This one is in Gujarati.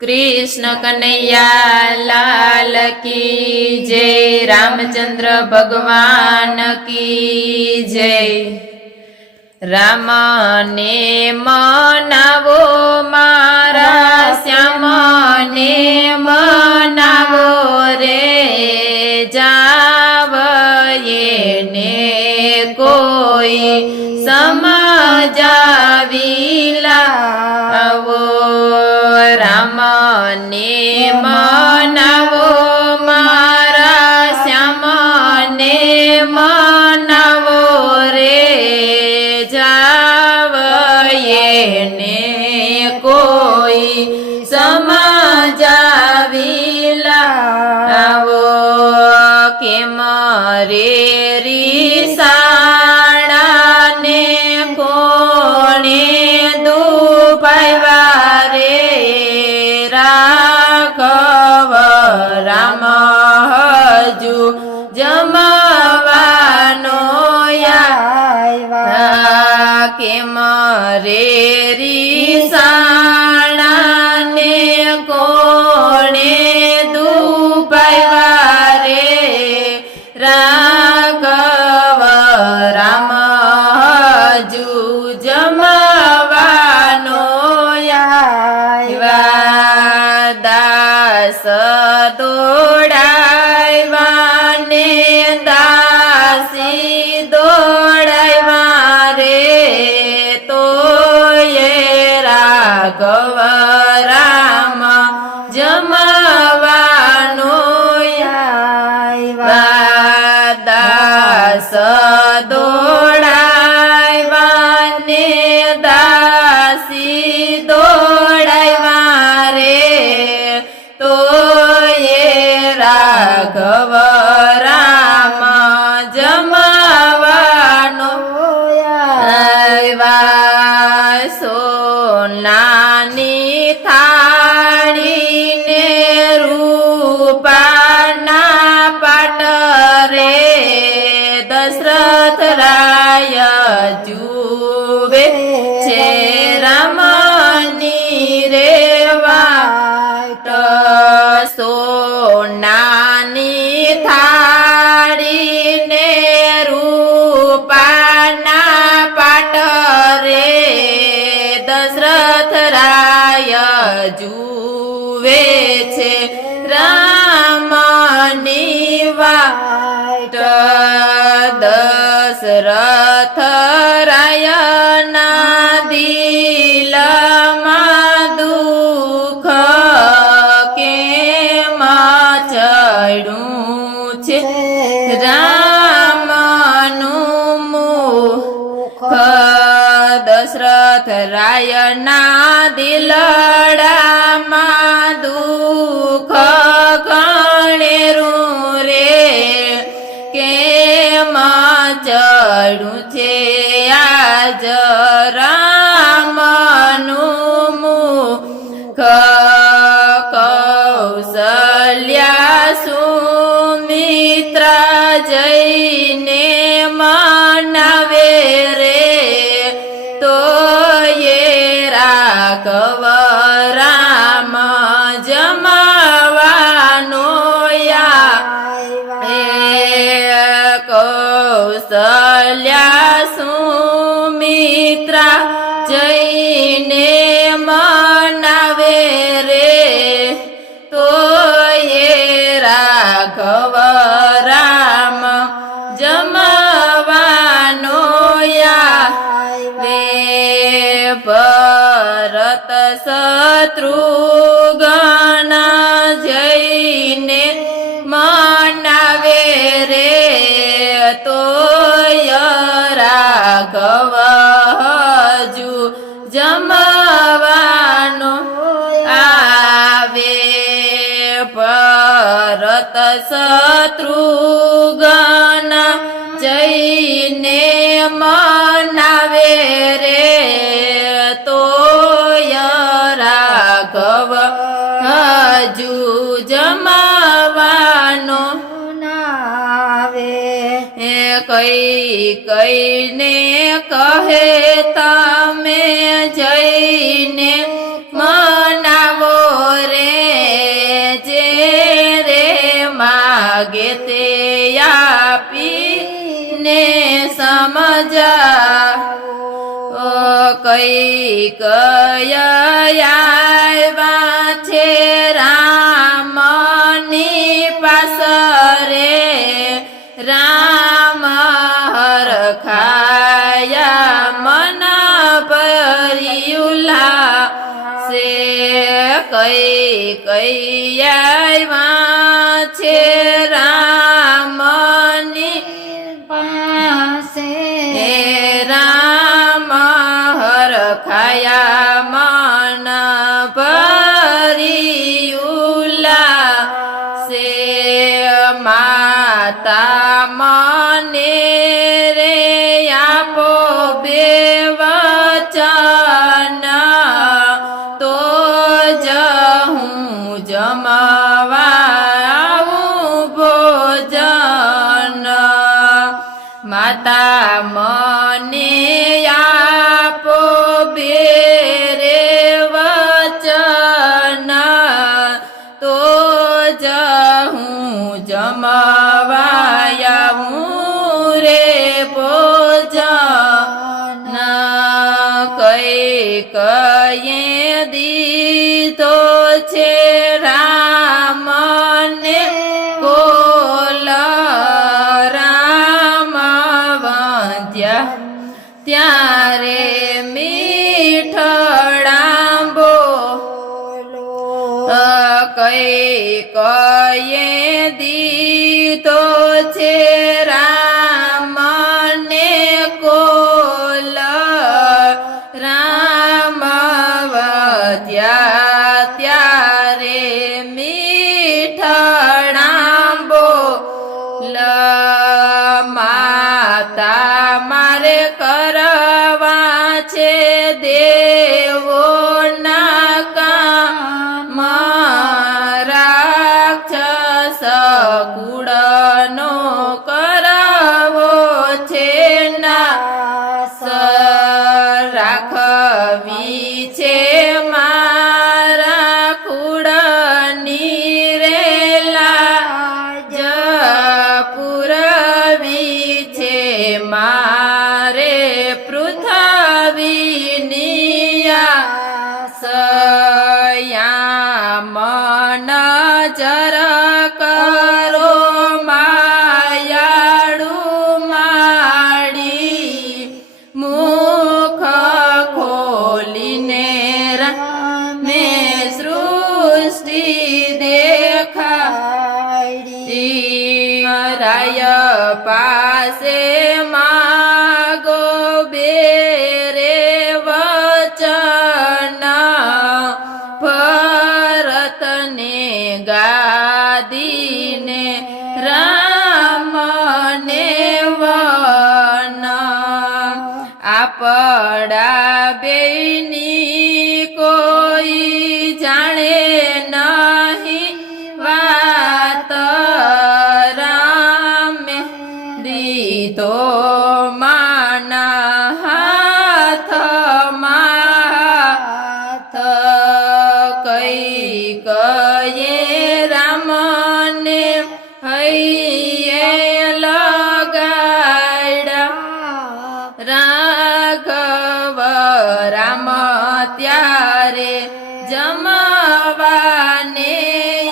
कृष्ण कन्हैया लाल की जय। रामचंद्र भगवान की जय। राम ने मनावो मारा श्याम ने मनावो रे। जावये ने कोई समजाविलावो। राम ने मनावो मारा श्याम ने मनावो रे। जावये ने कोई समजाविलावो। केम रे रिसाणा ने कोणे दुपायवा रे। राघव राम हजू जमवानो आव्या। केम रे रिसाणा ने कोणे दुपायवा रे। राघव राम हजू जमवानो आव्या। दास दौड़ाव्या ने दासी दौड़ाव्या रे। तो ये राघव राम जमवानो आव्या। दास दौड़ाव्या ने दासी दौड़ाव्या रे। तो ये राघव राम जमवानो आव्या। सोनानी थाळी ने रूपाना पाट रे। दशरथ राय जुवे छे रामनी रे वाट। सोनानी थाळी ने रूपाना पाट रे। दशरथ राय जुवे छे रामनी वाट। दशरथ राय ना दिलमा दुख केम चढ़्યું છે રામનું મુખ। દશરથ રાયના દિલડામાં દુઃખ ગણેરું રે। કેમ ચડ્યું છે આજ રામનું મુખ। કૌશલ્યા સુમિત્રા જઈને મનાવે રે। તો ये રાઘવ રામ જમવાનો આવ્યા। કૌશલ્યા સુમિત્રા જઈને મનાવે રે। તો ये રાઘવ રામ જમવાનો આવ્યા। ભરત શત્રુઘ્ન જઈને મનાવે રે। તો રાઘવ હજુ જમવાનો આવે। ભરત શત્રુઘ્ન જઈને મનાવે રે। તો રાઘવ હજુ જમવાનો આવે। કઈને કહે તમે જઈને મનાવો રે। કઈ કયા છે રામની પાસરે રામ હરખાયા મન ભર્યુલા સે કઈ કયા છે રામની પાસે રામ હરખાયા મન ભર્યુલા સે માતા મને રે આપો બે વચન તો જ હું જમવાવું ભોજન માતા મને આપો બે રે વચન તો જ હું જમવાયાવું રે ભોજન કઈ કયે દીધો છે રામને કોલ રામ વંદ્યા ત્યારે મીઠડાંબો કઈ કયે દીધો છે રામને કોલ રામ વધ્યા ત્યારે મીઠડાંબો માતા મારે કરવા છે દેવોના કામ રાક્ષસ કુળનો કરાવો છે નાસ રાખવી છે મારા કુળની રેલા જ પુરવી છે મારે પૃથ્વીની સયા મન જર કરો માયાળુ માડી મુખ ખોલીને રામે સૃષ્ટિ દેખાડી રાય પાસે માગો બે રે વચન ભરતને ગાદીને રામને વન આપડા બેની કોઈ જાણે નહીં વાત રામે દીધો માના હાથ કઈ કયે રામને હૈયે લગાડ્યા રાઘવ રામ ત્યારે જમવા